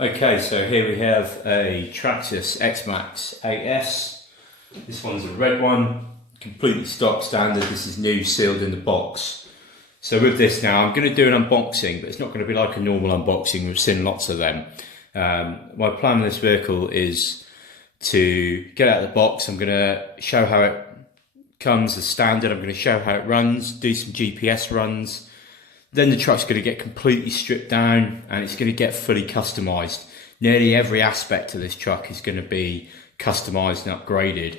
Okay, so here we have a Traxxas X-maxx AS. This one's a red one, completely stock standard. This is new, sealed in the box. So with this now, I'm going to do an unboxing, but it's not going to be like a normal unboxing. We've seen lots of them. My plan with this vehicle is to get out of the box. I'm going to show how it comes as standard. I'm going to show how it runs, do some GPS runs. Then the truck's going to get completely stripped down and it's going to get fully customised. Nearly every aspect of this truck is going to be customised and upgraded.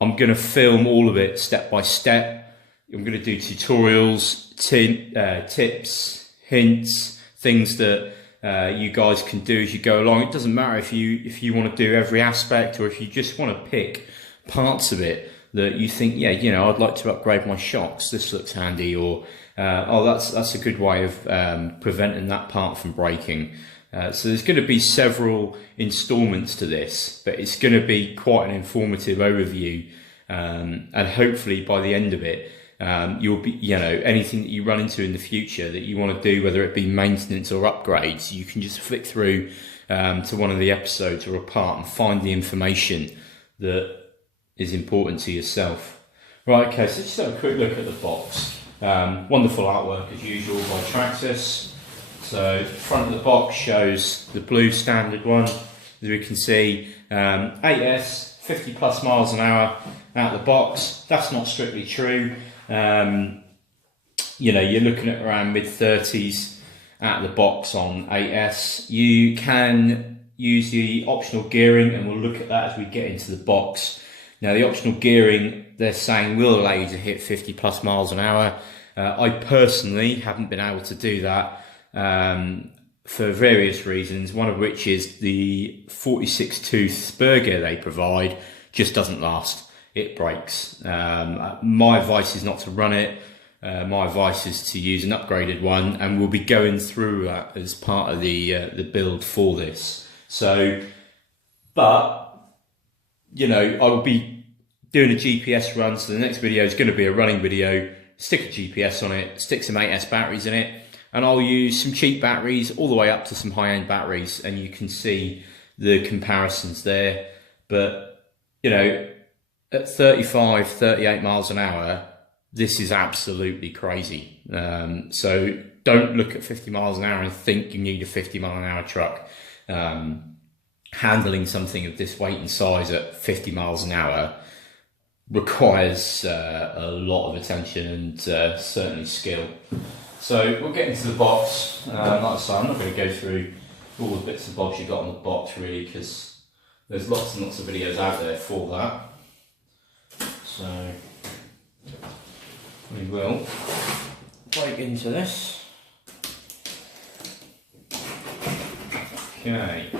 I'm going to film all of it step by step. I'm going to do tutorials, tips, hints, things that you guys can do as you go along. It doesn't matter if you want to do every aspect or if you just want to pick parts of it that you think, yeah, you know, I'd like to upgrade my shocks. This looks handy, or oh, that's a good way of preventing that part from breaking. So there's going to be several installments to this, but it's going to be quite an informative overview, and hopefully by the end of it, you'll be, you know, anything that you run into in the future that you want to do, whether it be maintenance or upgrades, you can just flick through to one of the episodes or a part and find the information that is important to yourself. Right, okay, so just have a quick look at the box. Wonderful artwork as usual by Traxxas. So the front of the box shows the blue standard one. As we can see, 8S, 50 plus miles an hour out of the box. That's not strictly true. You know, you're looking at around mid-30s out of the box on 8S. You can use the optional gearing, and we'll look at that as we get into the box. Now, the optional gearing, they're saying, will allow you to hit 50 plus miles an hour. I personally haven't been able to do that for various reasons, one of which is the 46 tooth spur gear they provide just doesn't last. It breaks. My advice is not to run it. My advice is to use an upgraded one, and we'll be going through that as part of the build for this. So, but you know, I will be doing a GPS run, so the next video is going to be a running video. Stick a GPS on it, stick some 8S batteries in it, and I'll use some cheap batteries all the way up to some high-end batteries, and you can see the comparisons there. But, you know, at 35, 38 miles an hour, this is absolutely crazy. So don't look at 50 miles an hour and think you need a 50 mile an hour truck. Handling something of this weight and size at 50 miles an hour requires a lot of attention and certainly skill. So we'll get into the box. Like I say, I'm not going to go through all the bits and bobs you got on the box really, because there's lots and lots of videos out there for that. So we will break into this. Okay.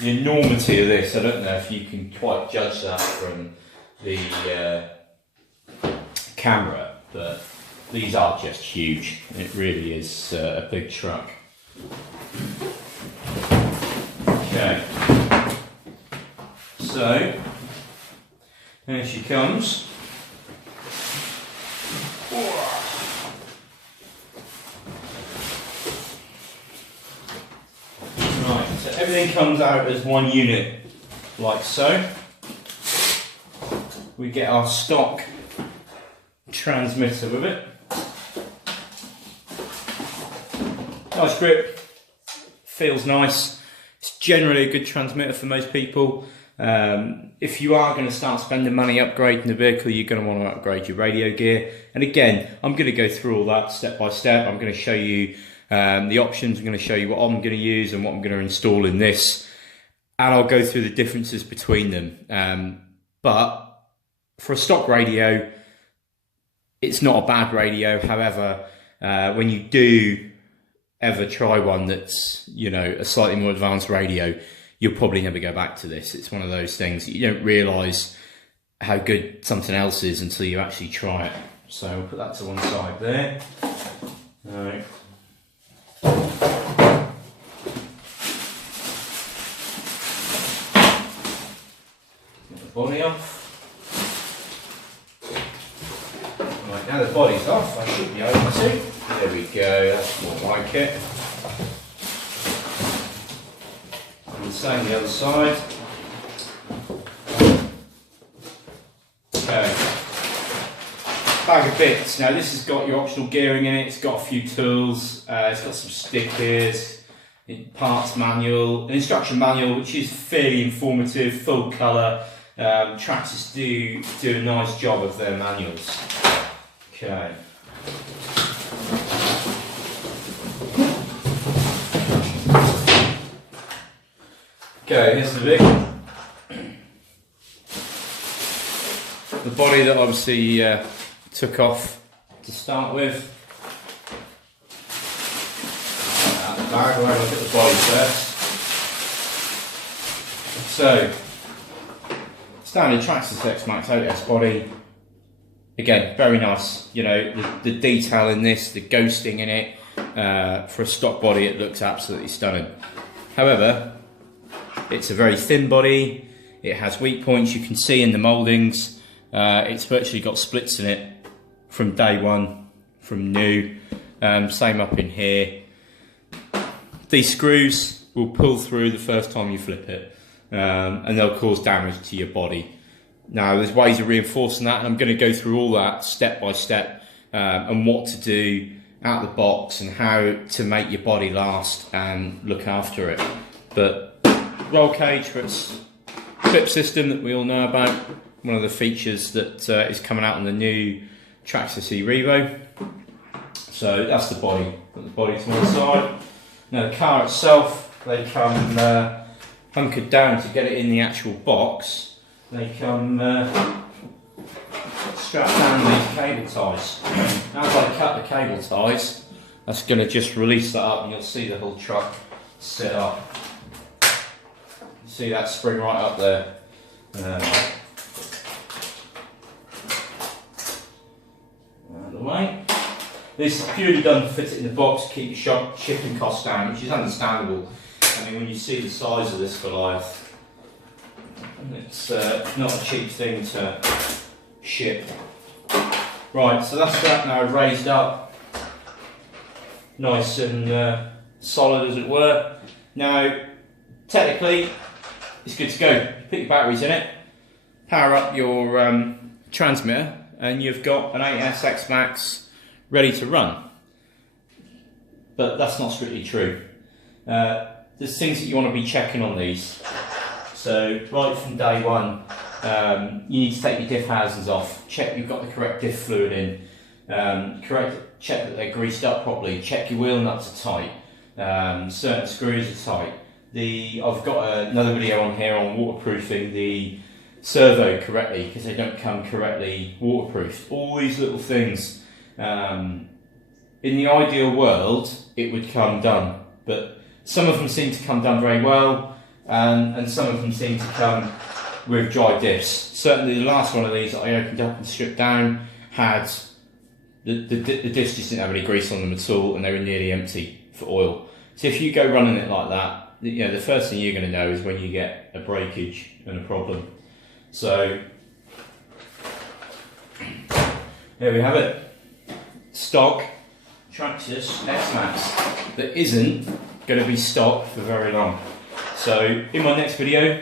The enormity of this, I don't know if you can quite judge that from the camera, but these are just huge. It really is a big truck. Okay, so here she comes. So everything comes out as one unit, like so. We get our stock transmitter with it. Nice grip, feels nice. It's generally a good transmitter for most people. If you are going to start spending money upgrading the vehicle, you're going to want to upgrade your radio gear. And again, I'm going to go through all that step by step. I'm going to show you the options. I'm going to show you what I'm going to use and what I'm going to install in this, and I'll go through the differences between them. But for a stock radio, it's not a bad radio. However, when you do ever try one that's, you know, a slightly more advanced radio, you'll probably never go back to this. It's one of those things that you don't realise how good something else is until you actually try it. So we'll put that to one side there. All right. Get the body off. Right, now the body's off, I should be able to. There we go, that's more like it. And the same the other side. Okay. Bag of bits. Now this has got your optional gearing in it, it's got a few tools, it's got some stickers, parts manual, an instruction manual which is fairly informative, full colour. Traxxas do a nice job of their manuals. Okay. Okay, here's the big one. The body that obviously took off to start with. Out the bag, we'll have a look at the body first. So, standard Traxxas X-maxx OS body. Again, very nice. You know, the detail in this, the ghosting in it. For a stock body, it looks absolutely stunning. However, it's a very thin body. It has weak points. You can see in the mouldings. It's virtually got splits in it from day one, from new. Same up in here. These screws will pull through the first time you flip it, and they'll cause damage to your body. Now there's ways of reinforcing that, and I'm going to go through all that step by step, and what to do out of the box and how to make your body last and look after it. But roll cage for its clip system that we all know about. One of the features that is coming out on the new Traxxas Revo. So that's the body. Put the body to one side. Now the car itself, they come hunkered down to get it in the actual box. They come strapped down these cable ties. Now as I cut the cable ties, that's going to just release that up, and you'll see the whole truck set up. See that spring right up there. Way. This is purely done to fit it in the box to keep your shipping costs down, which is understandable. I mean, when you see the size of this Goliath, it's not a cheap thing to ship. Right, so that's that now raised up, nice and solid as it were. Now, technically, it's good to go. Put your batteries in it, power up your transmitter, and you've got an Traxxas X-maxx ready to run. But that's not strictly true. There's things that you want to be checking on these. So right from day one, you need to take your diff housings off, check you've got the correct diff fluid in, check that they're greased up properly, check your wheel nuts are tight, certain screws are tight. I've got another video on here on waterproofing the servo correctly, because they don't come correctly waterproofed. All these little things. In the ideal world, it would come done, but some of them seem to come done very well, and some of them seem to come with dry diffs. Certainly the last one of these that I opened up and stripped down had the diffs just didn't have any grease on them at all, and they were nearly empty for oil. So if you go running it like that, you know, the first thing you're going to know is when you get a breakage and a problem. So there we have it. Stock Traxxas X-maxx that isn't going to be stock for very long. So in my next video,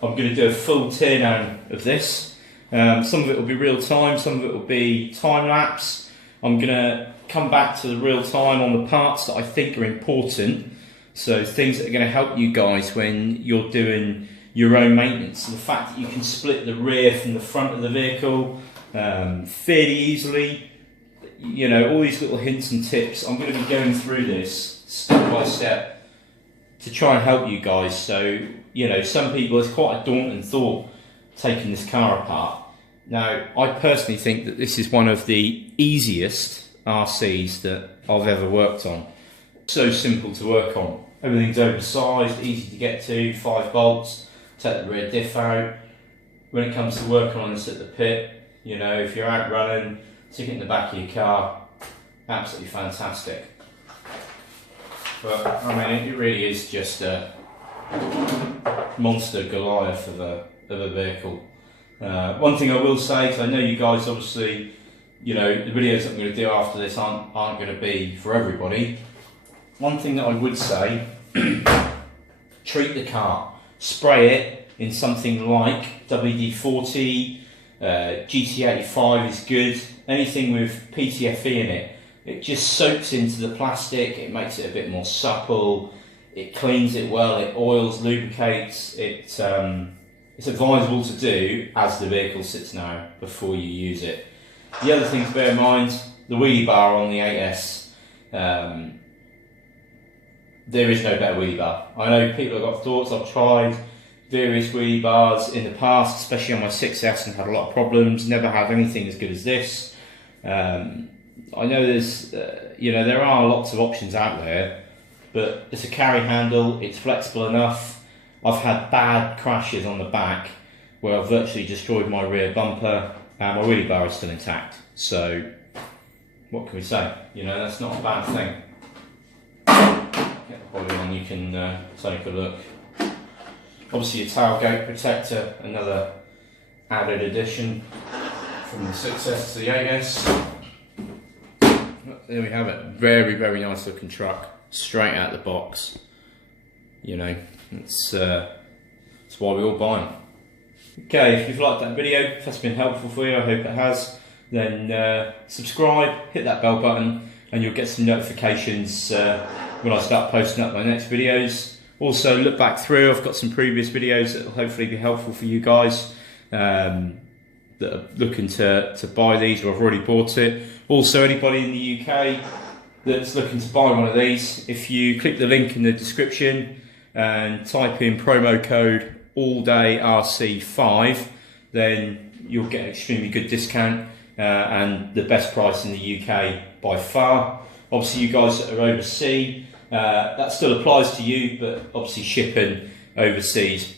I'm going to do a full teardown of this. Some of it will be real time, some of it will be time lapse. I'm going to come back to the real time on the parts that I think are important. So things that are going to help you guys when you're doing your own maintenance. So the fact that you can split the rear from the front of the vehicle fairly easily. You know, all these little hints and tips. I'm going to be going through this step by step to try and help you guys. So, you know, some people, it's quite a daunting thought taking this car apart. Now, I personally think that this is one of the easiest RCs that I've ever worked on. So simple to work on. Everything's oversized, easy to get to, 5 bolts, take the rear diff out. When it comes to working on this at the pit, you know, if you're out running, stick it in the back of your car, absolutely fantastic. But I mean, it really is just a monster Goliath of a vehicle. One thing I will say, because I know you guys obviously you know, the videos that I'm going to do after this aren't going to be for everybody. One thing that I would say, treat the car. Spray it in something like WD-40, GT85 is good. Anything with PTFE in it. It just soaks into the plastic, it makes it a bit more supple, it cleans it well, it oils, lubricates. It's advisable to do as the vehicle sits now before you use it. The other thing to bear in mind, the wheelie bar on the 8S, there is no better wheelie bar. I know people have got thoughts. I've tried various wheelie bars in the past, especially on my 6S, and had a lot of problems. Never had anything as good as this. I know there's, you know, there are lots of options out there, but it's a carry handle, it's flexible enough. I've had bad crashes on the back where I've virtually destroyed my rear bumper, and my wheelie bar is still intact. So, what can we say? You know, that's not a bad thing. Get the body on, you can take a look. Obviously, a tailgate protector, another added addition from the 6S to the 8S. There we have it. Very, very nice looking truck, straight out the box. You know, it's why we all buy them. Okay, if you've liked that video, if that's been helpful for you, I hope it has, then subscribe, hit that bell button, and you'll get some notifications when I start posting up my next videos. Also, look back through, I've got some previous videos that will hopefully be helpful for you guys that are looking to buy these, or have already bought it. Also, anybody in the UK that's looking to buy one of these, if you click the link in the description and type in promo code ALLDAYRC5, then you'll get an extremely good discount and the best price in the UK by far. Obviously, you guys that are overseas, that still applies to you, but obviously shipping overseas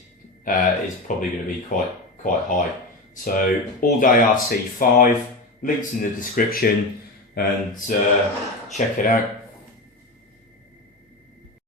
is probably going to be quite high. So ALLDAYRC5, links in the description, and check it out.